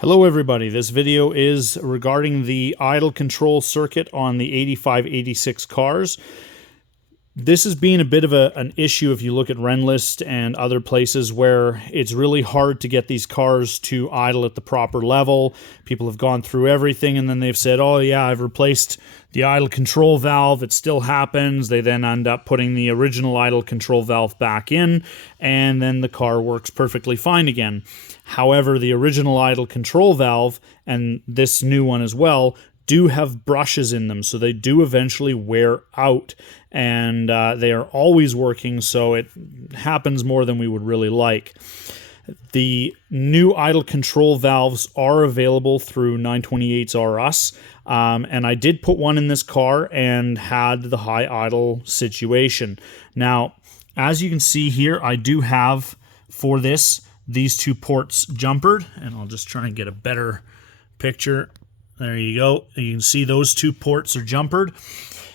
Hello everybody, this video is regarding the idle control circuit on the 85-86 cars. This has been a bit of an issue if you look at Renlist and other places where it's really hard to get these cars to idle at the proper level. People have gone through everything and then they've said, oh yeah, I've replaced the idle control valve, it still happens. They then end up putting the original idle control valve back in and then the car works perfectly fine again. However, the original idle control valve and this new one as well do have brushes in them, so they do eventually wear out, and they are always working, so it happens more than we would really like. The new idle control valves are available through 928's R Us, and I did put one in this car and had the high idle situation. Now, as you can see here, I do have for this these two ports jumpered, and I'll just try and get a better picture. There you go. You can see those two ports are jumpered.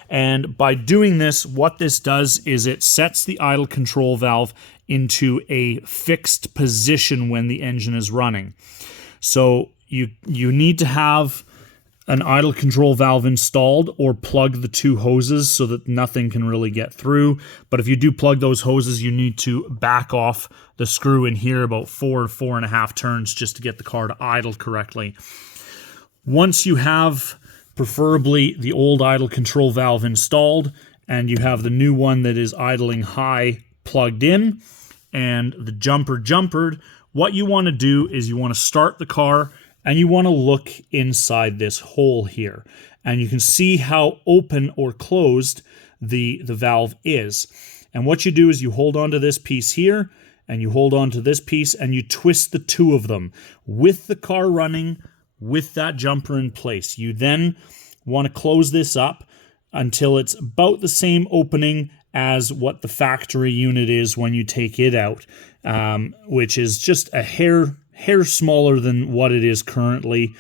And by doing this, what this does is it sets the idle control valve into a fixed position when the engine is running. So you need to have an idle control valve installed or plug the two hoses so that nothing can really get through. But if you do plug those hoses, you need to back off the screw in here about 4.5 turns just to get the car to idle correctly. Once you have preferably the old idle control valve installed and you have the new one that is idling high plugged in and the jumpered, what you want to do is you want to start the car and you want to look inside this hole here. And you can see how open or closed the valve is. And what you do is you hold on to this piece here and you hold on to this piece and you twist the two of them with the car running with that jumper in place. You then want to close this up until it's about the same opening as what the factory unit is when you take it out, which is just a hair smaller than what it is currently.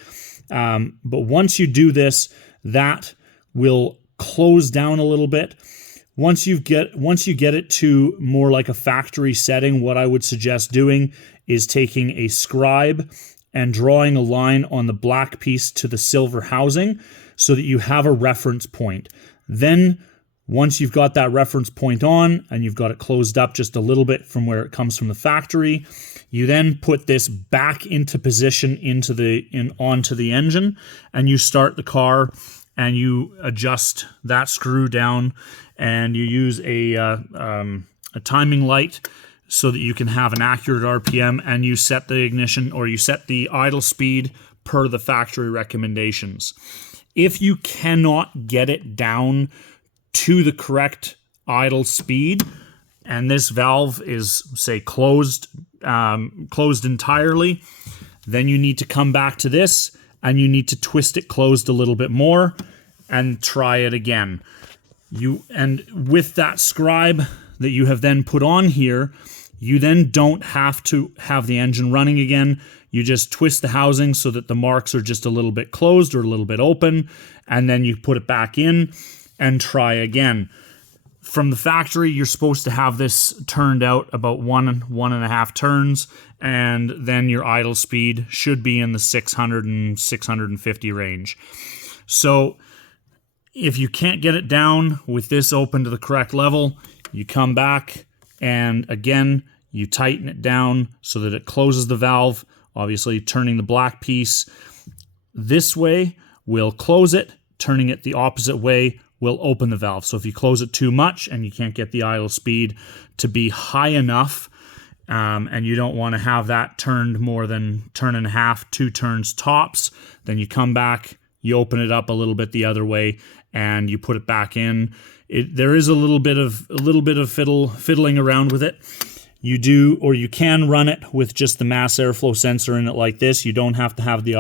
But once you do this, that will close down a little bit. Once you get it to more like a factory setting, what I would suggest doing is taking a scribe and drawing a line on the black piece to the silver housing so that you have a reference point. Then, once you've got that reference point on and you've got it closed up just a little bit from where it comes from the factory, you then put this back into position onto the engine, and you start the car and you adjust that screw down and you use a timing light so that you can have an accurate RPM, and you set the ignition or you set the idle speed per the factory recommendations. If you cannot get it down to the correct idle speed, and this valve is, say, closed entirely, then you need to come back to this and you need to twist it closed a little bit more and try it again. And with that scribe that you have then put on here, you then don't have to have the engine running again. You just twist the housing so that the marks are just a little bit closed or a little bit open, and then you put it back in and try again. From the factory, you're supposed to have this turned out about 1.5 turns, and then your idle speed should be in the 600 and 650 range. So if you can't get it down with this open to the correct level, you come back and again, you tighten it down so that it closes the valve, obviously turning the black piece this way will close it, turning it the opposite way will open the valve. So if you close it too much and you can't get the idle speed to be high enough, and you don't want to have that turned more than 1.5 turns, 2 turns tops, then you come back, you open it up a little bit the other way, and you put it back in. There is a little bit of fiddling around with it. You do, or you can run it with just the mass airflow sensor in it like this. You don't have to have the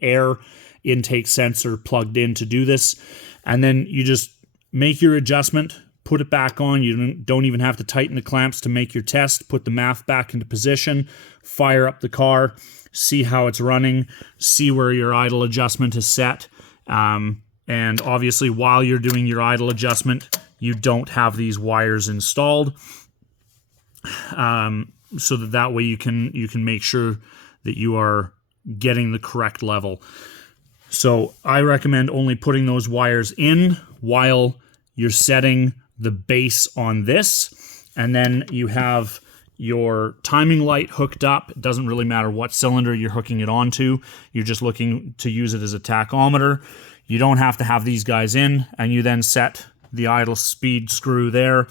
air intake sensor plugged in to do this. And then you just make your adjustment, put it back on. You don't even have to tighten the clamps to make your test. Put the MAF back into position, fire up the car, see how it's running, see where your idle adjustment is set. And obviously, while you're doing your idle adjustment, you don't have these wires installed. so that way you can make sure that you are getting the correct level. So I recommend only putting those wires in while you're setting the base on this, and then you have your timing light hooked up. It doesn't really matter what cylinder you're hooking it onto. You're just looking to use it as a tachometer. You don't have to have these guys in, and you then set the idle speed screw there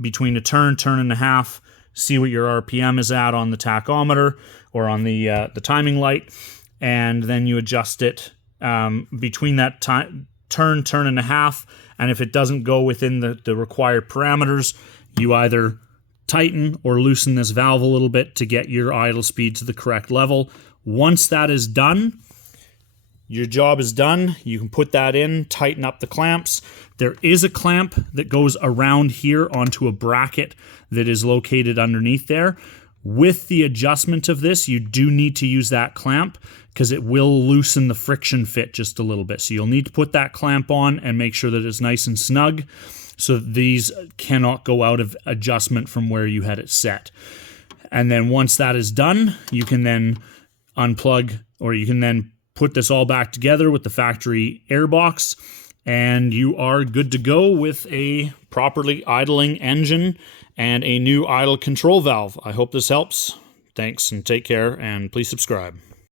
between a turn and a half. See what your RPM is at on the tachometer or on the timing light, and then you adjust it between that turn and a half. And if it doesn't go within the required parameters, you either tighten or loosen this valve a little bit to get your idle speed to the correct level. Once that is done, your job is done. You can put that in, tighten up the clamps. There is a clamp that goes around here onto a bracket that is located underneath there. With the adjustment of this, you do need to use that clamp because it will loosen the friction fit just a little bit. So you'll need to put that clamp on and make sure that it's nice and snug so that these cannot go out of adjustment from where you had it set. And then once that is done, you can then unplug, or you can then put this all back together with the factory airbox, and you are good to go with a properly idling engine and a new idle control valve. I hope this helps. Thanks and take care, and please subscribe.